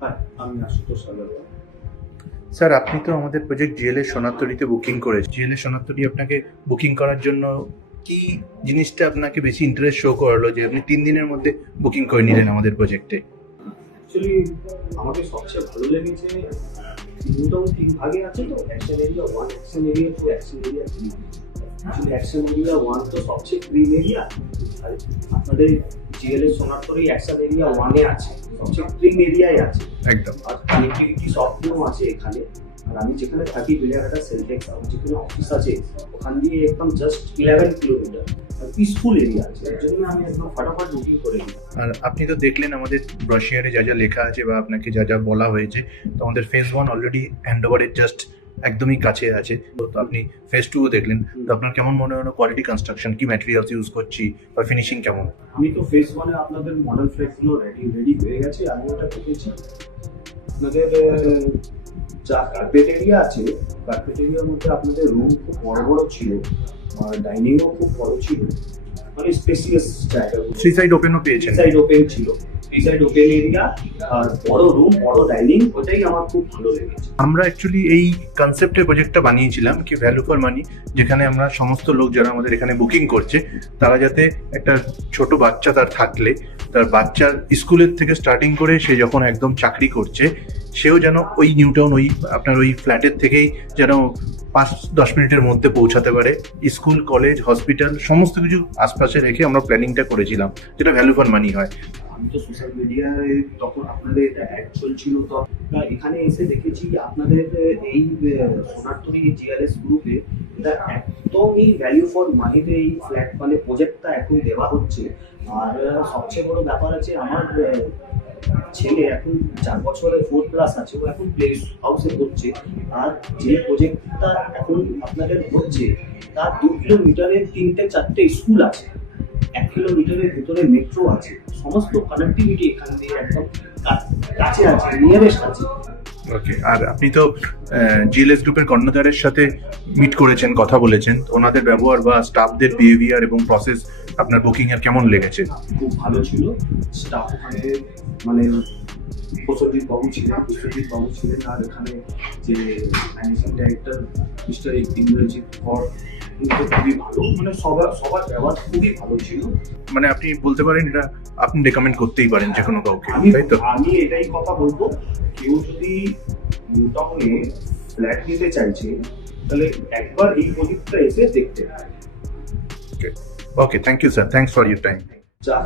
হ্যাঁ, আমি আশুতোষ আগরওয়াল। স্যার, আপনি তো আমাদের প্রজেক্ট জিএলএ সোনারতরীতে বুকিং করেছেন। জিএলএ সোনারতরী আপনাকে বুকিং করার জন্য কি জিনিসটা আপনাকে বেশি ইন্টারেস্ট শো করালো যে আপনি 3 দিনের মধ্যে বুকিং করে নিলেন আমাদের প্রজেক্টে? অ্যাকচুয়ালি আমাকে সবচেয়ে ভালো লেগেছে, মোটামুটি 3 ভাগে আছে তো, action area 1, action area 2, action area 3। Actually action area 1 তো সবচেয়ে প্রিম এরিয়া, আর আপনাদের জিএলএস সোনারতরী অ্যাকশন এরিয়া 1 এ আছে, সবচেয়ে প্রিম এরিয়ায় আছে। একদম। আর কানেক্টিভিটি সফটওয়্যারও আছে এখানে। আর আমি যেখানে থাকি বেলেঘাটা সেলটেক্স, আমার যেখানে অফিস আছে ওখান দিয়ে একদম জাস্ট 11 কিলোমিটার, পিসফুল এরিয়া আছে। এর জন্য আমি একদম ফটাফট বুকিং করে নিই। আর আপনি তো দেখলেন আমাদের ব্রোশিয়ারে যা যা লেখা আছে বা আপনাকে যা যা বলা হয়েছে, তো আমাদের ফেজ 1 অলরেডি হ্যান্ড ওভারের জাস্ট একদমই কাছে আছে। তো আপনি ফেজ 2 দেখলেন, তো আপনার কেমন মনে হলো? কোয়ালিটি কনস্ট্রাকশন, কি ম্যাটেরিয়ালস ইউজ করছি বা ফিনিশিং কেমন? আমি তো ফেজ 1 এ আপনাদের মডেল ফ্ল্যাটগুলো রেডি হয়ে গেছে, আমি ওটা দেখেছি। আপনাদের যা কার্পেট এরিয়া আছে, কার্পেট এরিয়ার মধ্যে আপনাদের রুম খুব বড় বড় ছিল, আর ডাইনিংও খুব বড় ছিল, মানে স্পেসিয়াস জায়গা। 3 সাইড ওপেনও পেয়েছেন? সাইড ওপেন ছিল, 3 সাইড ওপেন এরিয়া, আর বড় রুম, বড় ডাইনিং, ওটাই আমার খুব ভালো লেগেছে। আমরা অ্যাকচুয়ালি এই কনসেপ্টের প্রজেক্টটা বানিয়েছিলাম কি ভ্যালু ফর মানি, যেখানে আমরা সমস্ত লোক যারা আমাদের এখানে বুকিং করছে তারা যাতে একটা ছোট বাচ্চা তার থাকলে তার বাচ্চার স্কুলের থেকে স্টার্টিং করে সে যখন একদম চাকরি করছে সেও যেন ওই নিউটাউন, ওই আপনার ওই ফ্ল্যাটের থেকেই যেন 5-10 মিনিটের মধ্যে পৌঁছাতে পারে। স্কুল, কলেজ, হসপিটাল সমস্ত কিছু আশপাশে রেখে আমরা প্ল্যানিংটা করেছিলাম, যেটা ভ্যালু ফর মানি হয়। আমি তো সোশ্যাল মিডিয়ায় তখন আপনাদের এটা অ্যাড চলছিল, তো এখানে এসে দেখেছি আপনাদের এই সোনারতরী জিআরএস গ্রুপে এটা একদমই ভ্যালু ফর মানিতে এই ফ্ল্যাট মানে প্রজেক্টটা এখন দেওয়া হচ্ছে। আর সবচেয়ে বড় ব্যাপার আছে, আমার ছেলে এখন 4 বছরের 4+ আছে, ও এখন প্লে হাউসে করছে। আর যে প্রজেক্টটা এখন আপনাদের হচ্ছে তার 2 কিলোমিটারের 3-4টে স্কুল আছে, 1 কিলোমিটারের ভিতরে মেট্রো আছে, সমস্ত কানেক্টিভিটি এখান দিয়ে একদম কাছে আছে, নিয়ারেস্ট আছে। ওকে। আর আপনি তো জিএলএস গ্রুপের কর্ণধারের সাথে মিট করেছেন, কথা বলেছেন, ওনাদের ব্যবহার বা স্টাফদের বিহেভিয়ার এবং প্রসেস আপনার বুকিং এর কেমন লেগেছে? খুব ভালো ছিল স্টাফ ওখানে, মানে বিশ্বজিৎ বাবু ছিলেন, আর এখানে যে ম্যানেজিং ডাইরেক্টর মিস্টার ইংরেজি কর, কিন্তু খুবই ভালো, মানে সবার ব্যবহার খুবই ভালো ছিল। মানে আপনি বলতে পারেন এটা আপনি রেকমেন্ড করতেই পারেন যে কোনো কাউকে, তাই তো? আমি এটাই কথা বলবো, কেউ যদি নিউটাউনে ফ্ল্যাট নিতে চাইছে তাহলে একবার এই প্রজেক্টটা এসে দেখতে পারে। Okay, thank you sir, thanks for your time. যা